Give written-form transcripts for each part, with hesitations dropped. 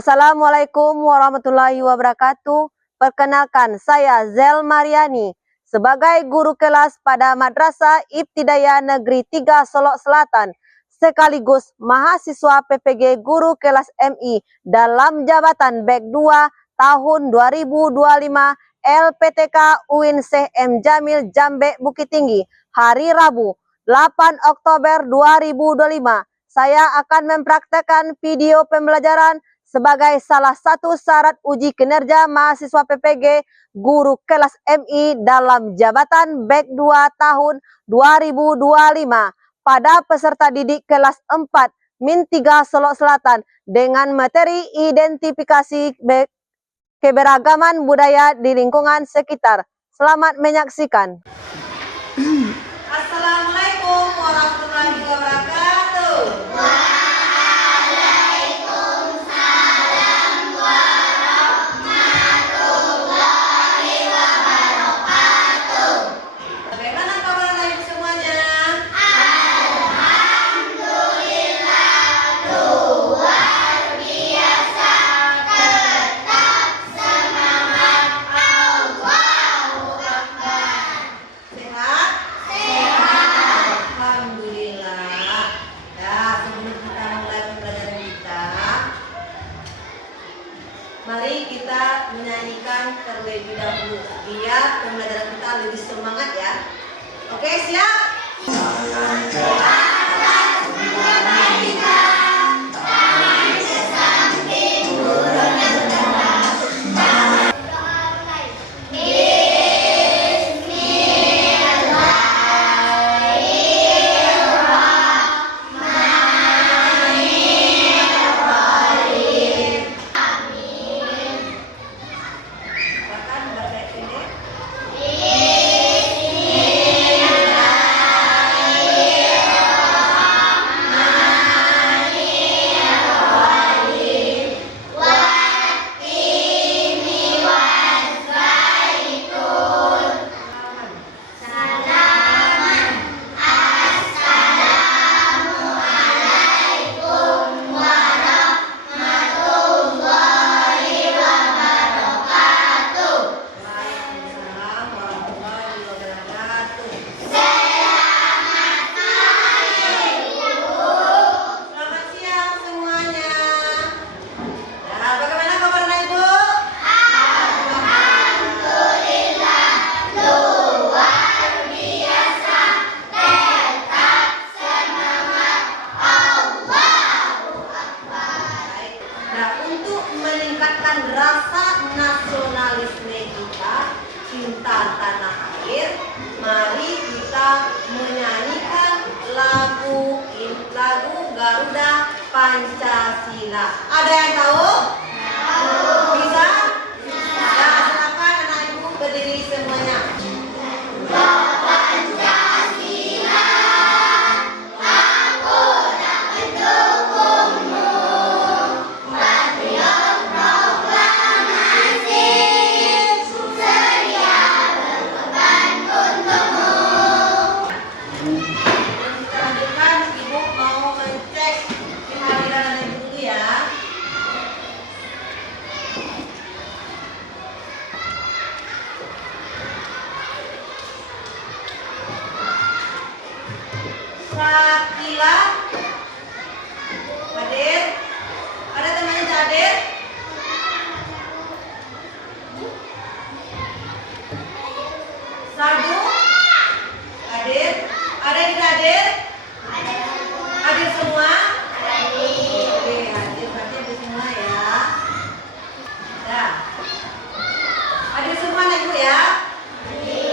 Assalamualaikum warahmatullahi wabarakatuh. Perkenalkan, saya Zel Mariani sebagai guru kelas pada Madrasah Ibtidaiyah Negeri 3 Solok Selatan, sekaligus mahasiswa PPG Guru Kelas MI dalam jabatan BEK 2 tahun 2025 LPTK UIN Syekh M. Jamil Jambe Bukit Tinggi, hari Rabu 8 Oktober 2025. Saya akan mempraktekkan video pembelajaran sebagai salah satu syarat uji kinerja mahasiswa PPG Guru Kelas MI dalam jabatan BEK 2 tahun 2025 pada peserta didik kelas 4 Min 3 Solok Selatan dengan materi identifikasi keberagaman budaya di lingkungan sekitar. Selamat menyaksikan. Assalamualaikum warahmatullahi wabarakatuh. Mari kita menyanyikan terlebih dahulu biar pembelajaran kita lebih semangat ya. Oke, siap? Rasa nasionalisme kita, cinta tanah air, mari kita menyanyikan lagu Garuda Pancasila. Ada yang tahu? Bisa? Ya, silakan anak ibu berdiri semuanya. Sakila hadir? Ada temannya hadir? Sadu hadir? Ada yang hadir? Hadir semua? Oke, hadir berarti semua ya. Dah. Hadir semua nih Bu ya?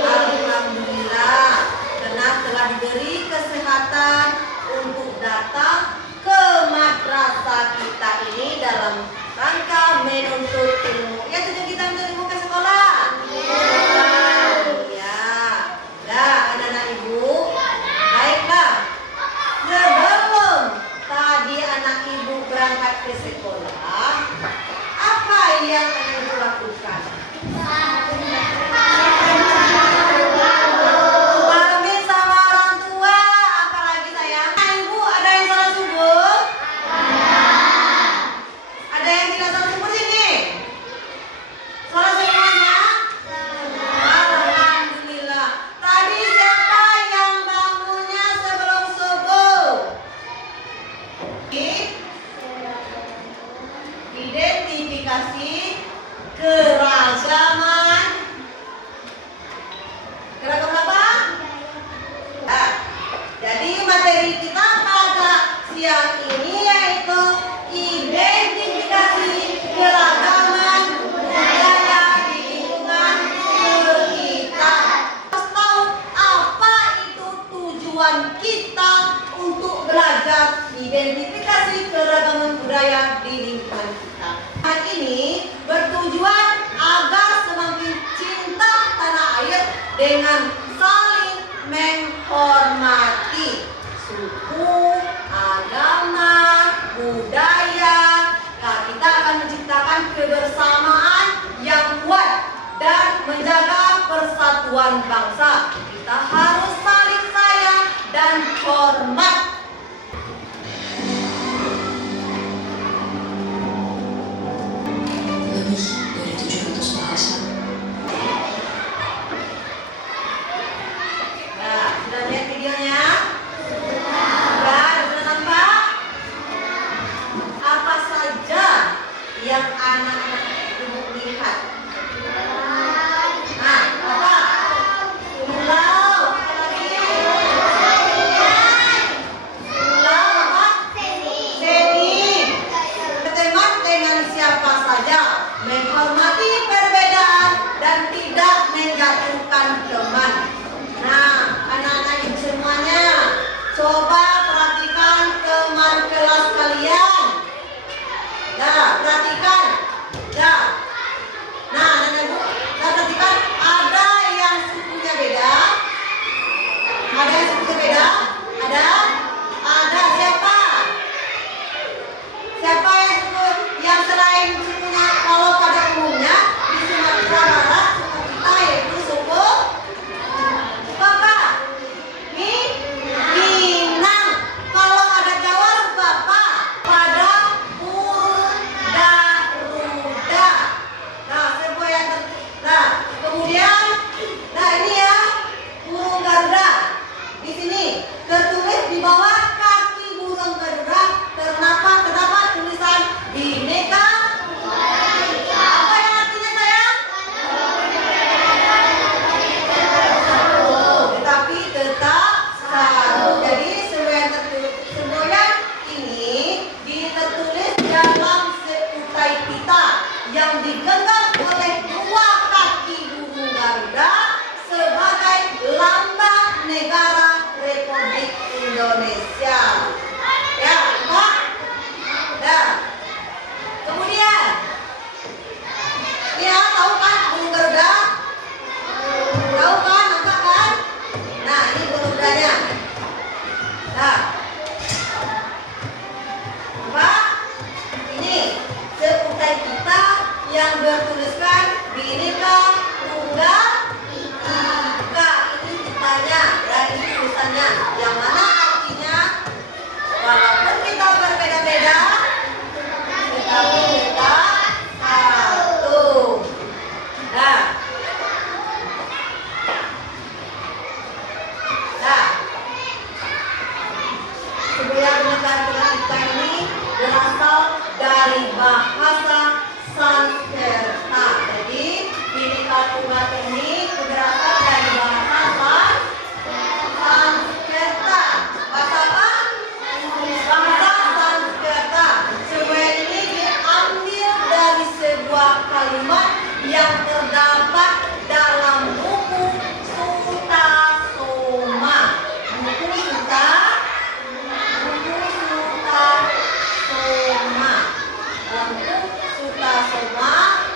Alhamdulillah, karena telah diberi kesehatan untuk datang ke madrasah kita ini dalam rangka menuntut ilmu. Ya, tujuan kita menuntut ilmu ke sekolah. Ya, dah anak-anak ibu. Baiklah, sebelum tadi anak ibu berangkat ke sekolah, apa yang akan ibu lakukan? Ada yang tidak keragaman. Keragaman apa? Nah, jadi materi kita pada siang ini yaitu identifikasi keragaman budaya di lingkungan sekitar. Harus tahu apa itu tujuan kita untuk belajar identifikasi keragaman budaya di lingkungan kita. Hal ini bertujuan agar semakin cinta tanah air dengan saling menghormati suku, agama, budaya. Nah, kita akan menciptakan kebersamaan yang kuat dan menjaga persatuan bangsa. Kita harus saling sayang dan hormat. Lebih dari 700 bahasa. Nah, sudah lihat videonya? Sudah nampak? Apa saja yang anak-anak itu lihat? Nah, apa? Pulau, apa lagi? Pulau apa? Seni. Berteman dengan siapa saja, menghormati perbedaan dan tidak menjatuhkan teman. Nah, anak-anak ibu semuanya, coba perhatikan teman kelas kalian. Nah, perhatikan. Nah, anak-anak ibu, perhatikan ada yang sukunya beda. Ada yang sukunya beda? Ada? Ada siapa? Siapa yang selain sukunya kalau pada umumnya di Sumatera Barat suku kita yaitu suku apa? Minang. Kalau ada Jawa suku apa? Pada Garuda. Nah, sebuah yang nah, kemudian ini ya burung Garuda. Di sini tertulis di bawah kaki burung Garuda. Kenapa tulisan Bhinneka? Apa yang artinya sayang? Tetapi tetap satu. Jadi semboyan ini ditertulis dalam seutai pita yang digenggam oleh dua kaki burung Garuda sebagai lambang negara Republik Indonesia. Ya, Pak? Nah, kemudian ya, tahu kan burung Garuda? Tahu kan, nampak kan? Nah, ini burung Garudanya. Nah, apa? Ini seutai kita yang bertuliskan Bhinneka Tunggal Ika. Ini kitanya, dan ini tulisannya. Yang mana artinya walaupun kita berbeda-beda, tetapi kita satu. Nah, sebenarnya negara kita ini berasal dari bahasa Sanskerta. Jadi Bhinneka Tunggal ini berasal dari bahasa Sanskerta. Bahasa apa? Bahasa Sanskerta. Sebenarnya ini diambil dari sebuah kalimat yang terdapat dalam buku Sutasoma. Buku Sutasoma,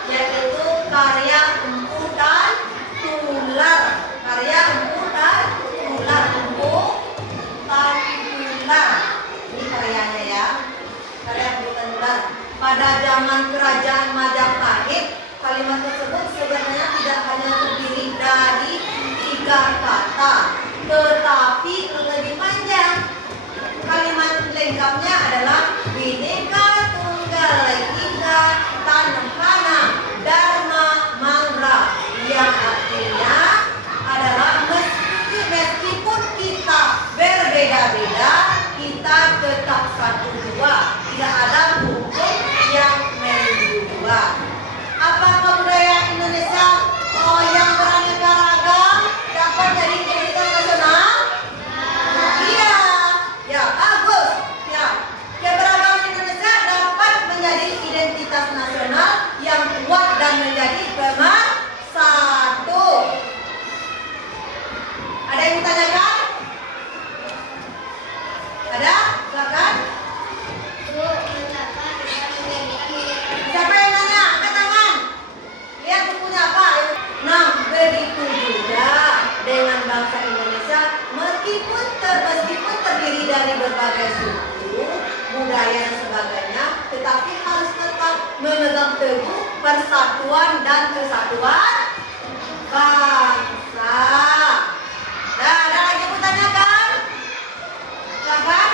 yaitu karya Empu dan Tular. Karya Empu dan Tular. Empu dan Tular. Ini karyanya ya. Karya Empu dan Tular. Pada zaman kerajaan Majapahit, kalimat tersebut sebenarnya tidak hanya terdiri dari 3 kata, tetapi lebih panjang. Kalimat lengkapnya adalah Bhinneka Tunggal Ika Tanhana Dharma Mangra, yang artinya adalah meskipun kita berbeda-beda, kita tetap satu jua. Tidak ada hukum yang mendua. Apakah persatuan dan kesatuan bangsa. Nah, ada lagi yang mau tanyakan? Silakan.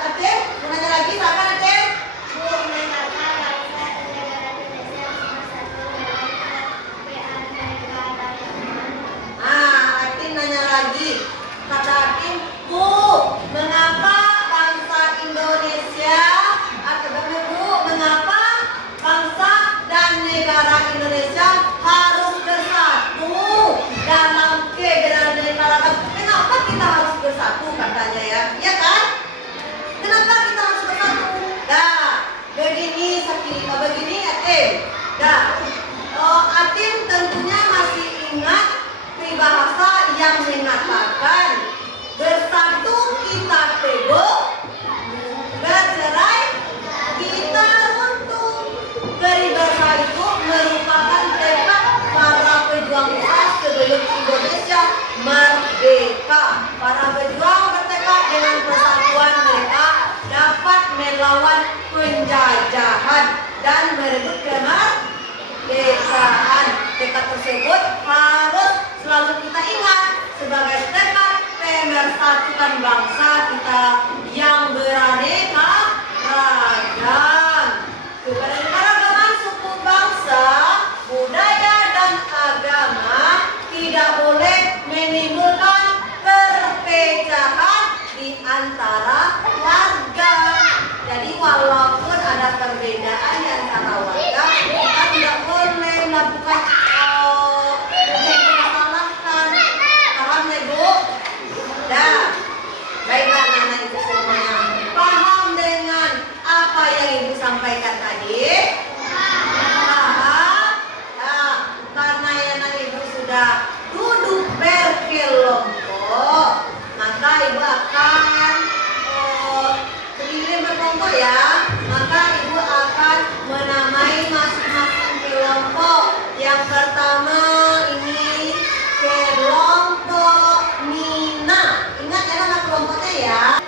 Atin, mau nanya lagi? Silakan Atin. Atin nanya lagi. Kata Atin, Bu, mengapa bangsa Indonesia mengapa bangsa dan negara Indonesia harus bersatu dalam kebenekaan? Kenapa kita harus bersatu katanya ya? Iya kan? Kenapa kita harus bersatu? Nah, begini Atin. Nah, Atin tentunya masih ingat peribahasa yang mengatakan bersatu kita teguh, bercerai kita runtuh. Peribahasa itu merupakan tekad para pejuang keras sebelum Indonesia merdeka. Para pejuang bertekad dengan persatuan mereka dapat melawan penjajahan dan merebut kemerdekaan. Tekad tersebut harus selalu kita ingat sebagai tekad pemersatuan bangsa kita yang beraneka ragam. Keberagaman suku bangsa, budaya dan agama tidak boleh menimbulkan perpecahan di antara warga. Jadi walaupun ada perbedaan di antara warga, kita tidak boleh melakukan masalahkan. Paham ya Bu? Nah, baiklah anak-anak Ibu semuanya. Paham dengan apa yang Ibu sampaikan tadi? Paham? Nah, karena anak Ibu sudah duduk berkelompok, maka Ibu akan keliling berkelompok ya. Maka Ibu akan menamai masing-masing kelompok. Yang pertama ini kelompok Nina. Ingat ya nama kelompoknya ya.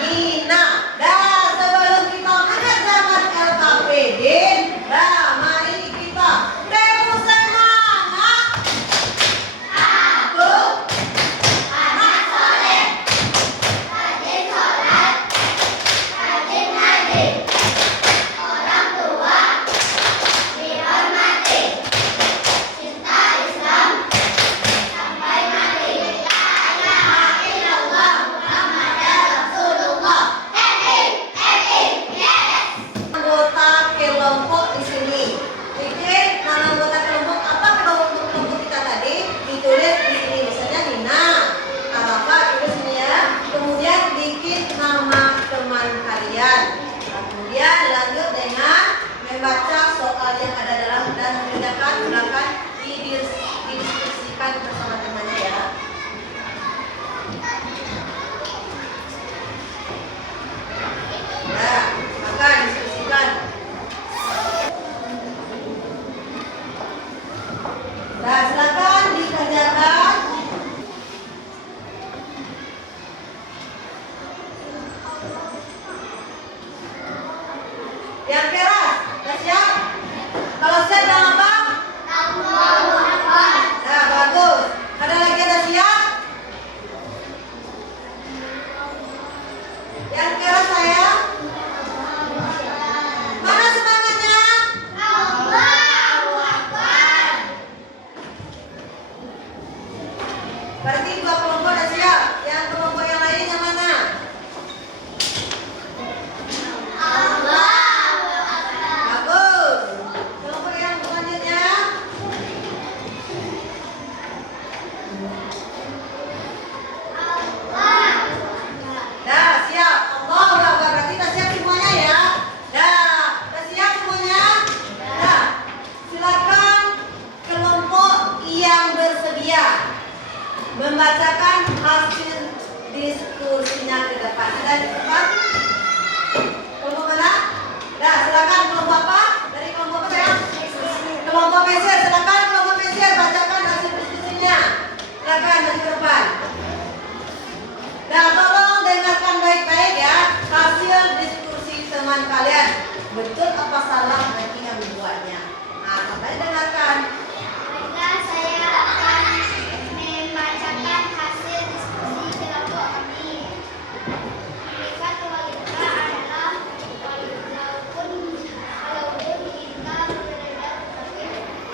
Nina. Dah, sebelum kita mengerjakan LKPD, dah mari kita demo semangat. Aku anak soleh, rajin sholat, rajin ngaji, orang tua dihormati, cinta Islam sampai mati. La ilaha illallah Muhammadar Rasulullah. Yes. Anggota kelompok di sini. Bikin nama anggota kelompok apa kelompok kita tadi ditulis di sini. Misalnya Nina, Arafat tulis sini ya. Kemudian bikin nama teman kalian. Kemudian lanjut dengan membaca soal yang ada dalam dan mengerjakan silakan didiskusikan bersama temannya ya. Nah, maka diskusikan. Nah, silakan dikerjakan. Yang keras, sudah siap? Kalau siap jangan apa? Nah, bagus. Ada lagi ada siap? Yang keras saya? Mana semangatnya? Berarti dua kelompok udah siap. Yang kelompok yang lain yang mana? Bagus. Kelompok yang selanjutnya? Dah siap. Allahu Akbar. Berarti udah siap semuanya ya. Dah, udah siap semuanya? Dah. Silakan kelompok yang bersedia membacakan hasil diskusinya ke depan. Ada di depan? Kelompok mana? Dah, silakan kelompok apa? Dari kelompok apa ya? Kelompok Mesir, silakan kelompok Mesir bacakan hasil diskusinya. Silakan maju ke depan. Nah, tolong dengarkan baik-baik ya hasil diskusi teman kalian. Betul apa salah nanti yang membuatnya. dengarkan. Baiklah, saya akan membacakan hasil diskusi kelompok kami. Hakikat wanita adalah walaupun kita berbeda tetapi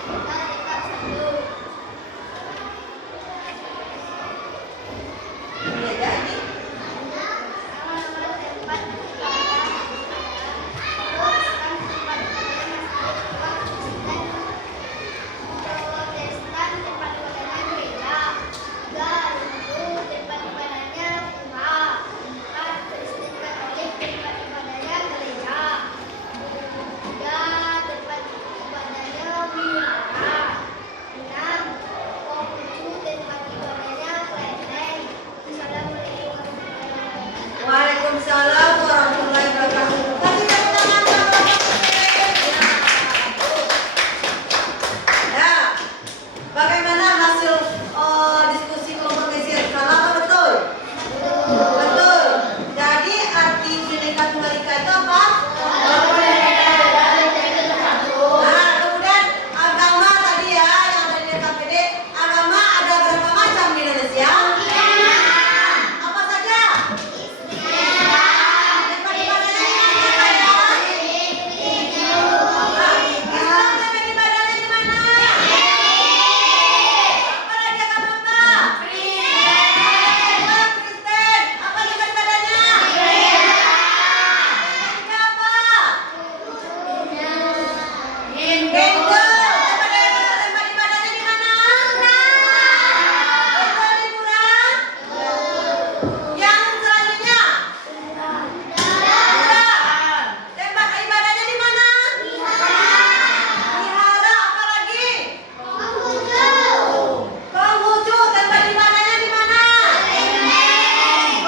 kita tetap satu. Ya, jadi Sama-sama tempat ibadah teruskan tempat ibadah Protestan tempat ibadahnya gereja. Tiga, Hindu tempat ibadahnya pura. Empat, Kristen Katolik tempat ibadahnya gereja. Tiga, tempat ibadahnya wihara. Enam, Konghucu tempat ibadahnya kelenteng. Assalamualaikum warahmatullahi wabarakatuh. Waalaikumsalam warahmatullahi wabarakatuh. Kasih tepuk tangan sama ya. Bagaimana hasil diskusi kelompok kecil? Salah atau betul? Betul. Jadi arti Bhinneka Tunggal Ika itu apa? Nah, kemudian agama tadi ya yang ada di KPD, agama ada berapa macam di Indonesia? Apa saja? Tempat ibadahnya di mana ya? Islam tempat ibadahnya di mana? Apa lagi agama apa? Kristen. Apa tempat ibadahnya? Ketiga apa? Hindu. Tempat ibadahnya di mana? Betul, liburan. Yang selanjutnya? Buddha. Tempat ibadahnya di mana? Wihara. Apa lagi? Konghucu. Tempat ibadahnya di mana?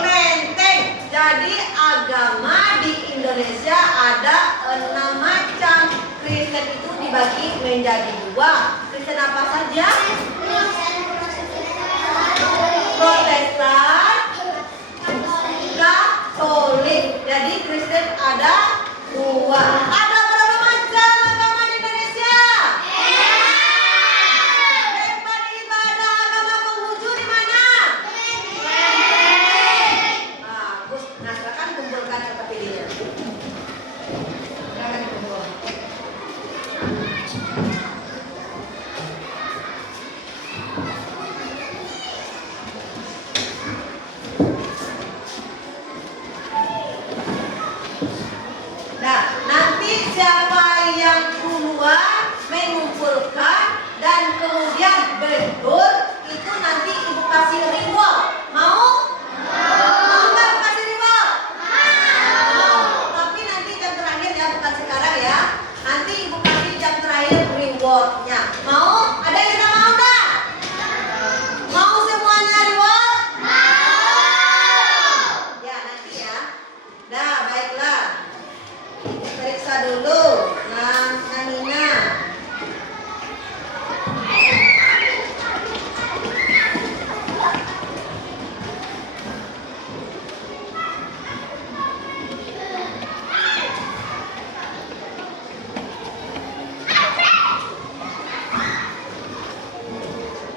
Kelenteng. Jadi agama di Indonesia ada 6 macam. Kristen itu dibagi menjadi 2. Kristen apa saja? Protestan, Katolik. Jadi Kristen ada 2. Ada berapa macam agama di Indonesia? Tempat ibadah agama Konghucu di mana? Bagus. Nah, silakan kumpulkan KPD-nya. Silakan kumpul. Nah, nanti siapa yang duluan mengumpulkan dan kemudian betul itu nanti ibu kasih reward. Mau? Mau nggak ibu kasih reward? Mau. Tapi nanti jam terakhir ya, bukan sekarang ya. Nanti ibu kasih jam terakhir rewardnya. Mau? Ada yang tidak mau nggak? Mau semuanya reward? Ya nanti ya. Nah baiklah. Periksa dulu. Nina.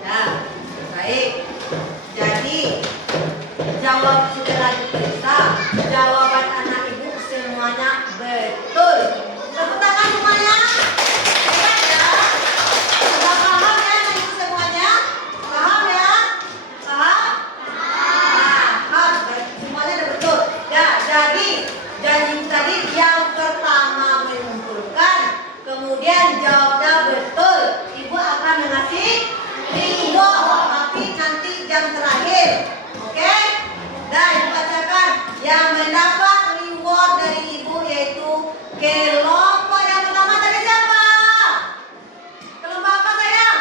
Nah, baik. Jadi jawab setelah diperiksa, jawaban anak ibu semuanya betul. Tepuk tangan semuanya. Hebat ya. Sudah paham ya anak ibu semuanya? Paham ya? Paham? Paham. Baik, semuanya udah betul. Ya, jadi janji tadi yang pertama mengumpulkan, kemudian jawabnya betul. Ibu akan mengasih reward, tapi nanti jam terakhir. Oke? Nah, ibu bacakan yang mendapat reward dari ibu yaitu kelompok yang pertama tadi siapa? Kelompok apa sayang?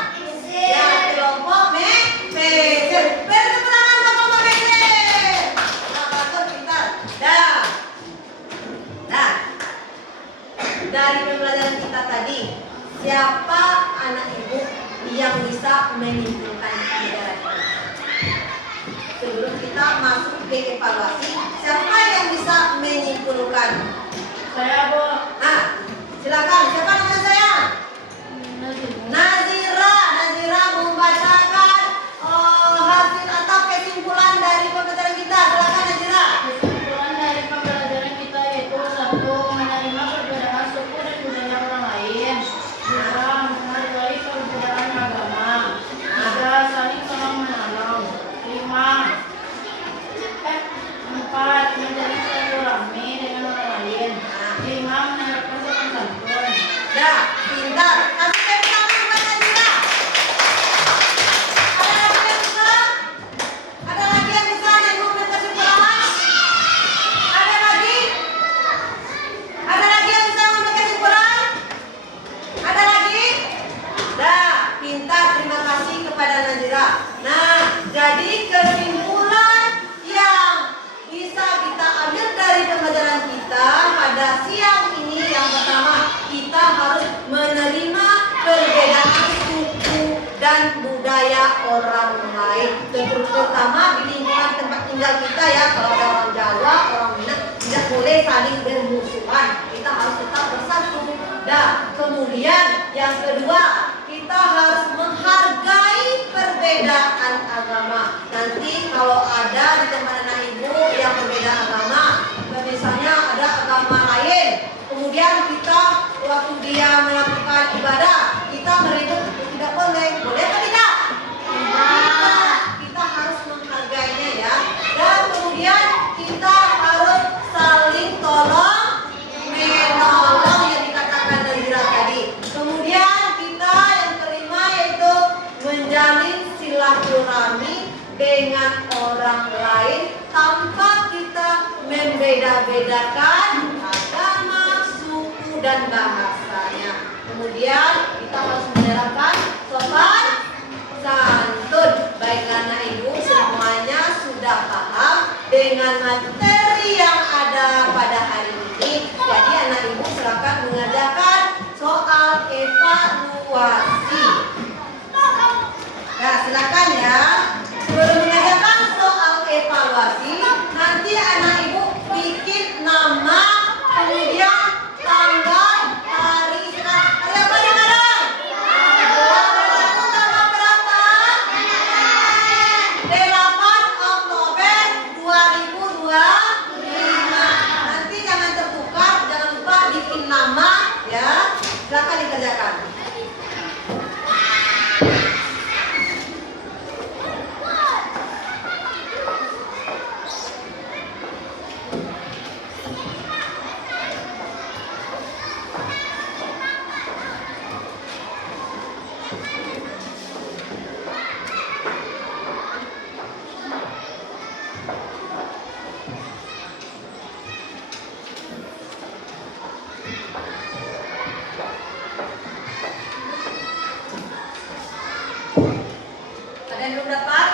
Ya, kelompok Mesir. Beri tepuk tangan buat kelompok Mesir. Nah, bagus, pintar. Nah, dari pembelajaran kita tadi, siapa anak ibu yang bisa menyimpulkan pembelajaran ini? Sebelum kita masuk ke evaluasi, siapa yang bisa menyimpulkan? Saya, Bu. Nah, silakan. Siapa namanya sayang? Najib. saling bermusuhan. Kita harus tetap bersatu. Dan kemudian yang kedua, kita harus menghargai perbedaan agama. Nanti kalau ada di tempat anak ibu yang berbeda agama, misalnya ada agama lain, kemudian kita waktu dia melakukan ibadah, kita meribut, tidak boleh atau tidak? Kita harus menghargainya ya. Dan kemudian kita harus saling tolong menolong yang dikatakan Nazira tadi. Kemudian kita yang kelima yaitu menjalin silaturahmi dengan orang lain tanpa kita membeda-bedakan agama, suku, dan bahasanya. Kemudian kita harus menerapkan sopan santun. Baik anak ibu semuanya sudah paham dengan materi yang ada pada hari ini. Jadi anak ibu silakan mengerjakan soal evaluasi. Nah silakan ya. Sebelum mengerjakan soal evaluasi, nanti anak ibu bikin nama, kemudian tanggal, hari sekarang. Hari apa sekarang? Tanggal berapa? 8 Oktober 2025. Nanti jangan tertukar, jangan lupa bikin nama ya. Silakan dikerjakan. Ada yang belum dapat?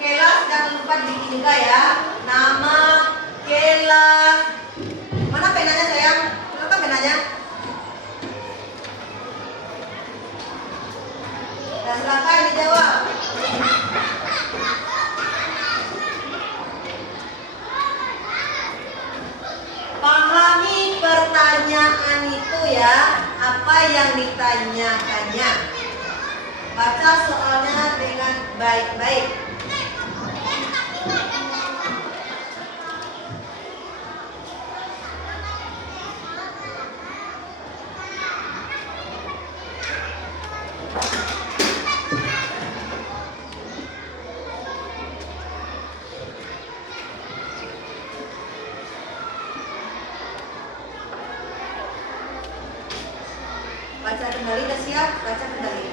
Kelas jangan lupa dibikin juga ya. Nama, kelas. Mana penanya sayang? Mana penanya? Dan silakan dijawab. Pahami pertanyaan itu ya, apa yang ditanyakannya. Baca soalnya dengan baik-baik. Baca kembali, udah siap? Baca kembali.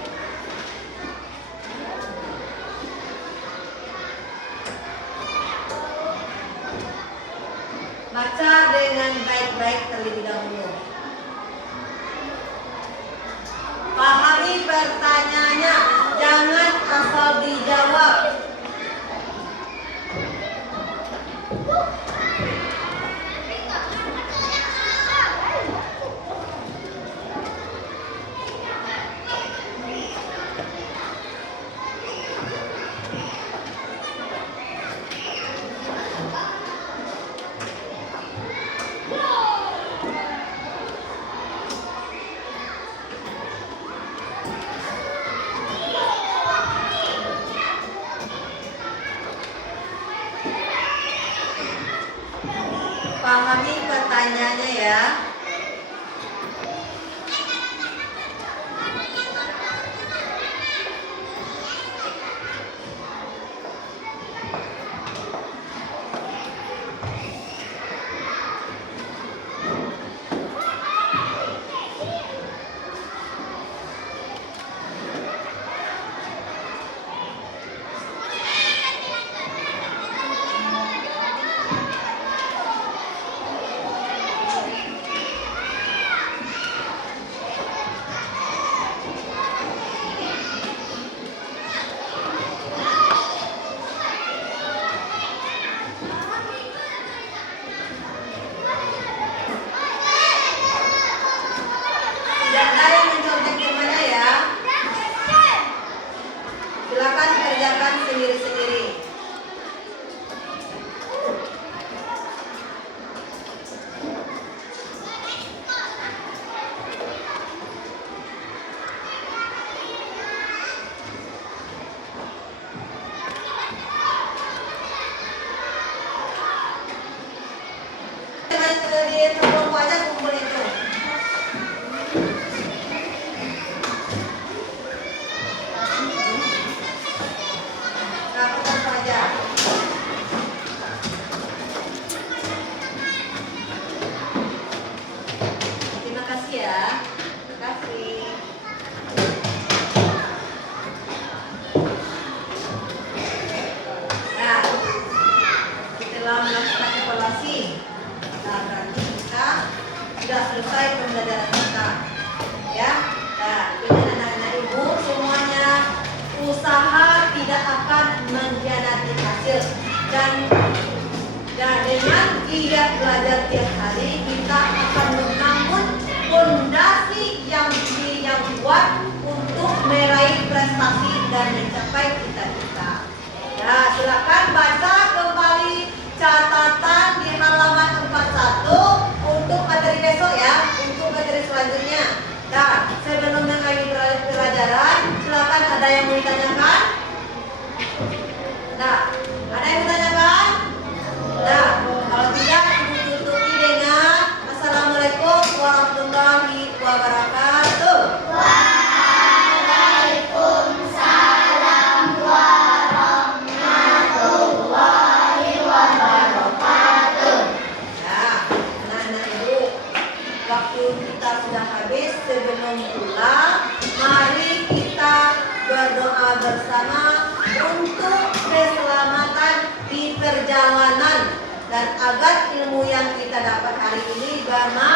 Baca dengan baik-baik terlebih dahulu. Pahami pertanyaannya, jangan asal dijawab. Pahami pertanyaannya ya. giat belajar tiap hari, kita akan membangun fondasi yang kuat untuk meraih prestasi dan mencapai cita-cita. Ya, silakan baca kembali catatan di halaman 41 untuk materi besok ya, untuk materi selanjutnya. Nah, sebelum mengakhiri pelajaran, silakan ada yang mau ditanyakan? Nah, ada yang mau ditanyakan? Nah, kalau tidak, ibu tutupi dengan Assalamualaikum warahmatullahi wabarakatuh. Waalaikumsalam warahmatullahi wabarakatuh. Ya, anak-anak ibu, waktu kita sudah habis. Sebelum pulang, mari kita berdoa bersama untuk keselamatan di perjalanan dan agar ilmu yang kita dapat hari ini bermanfaat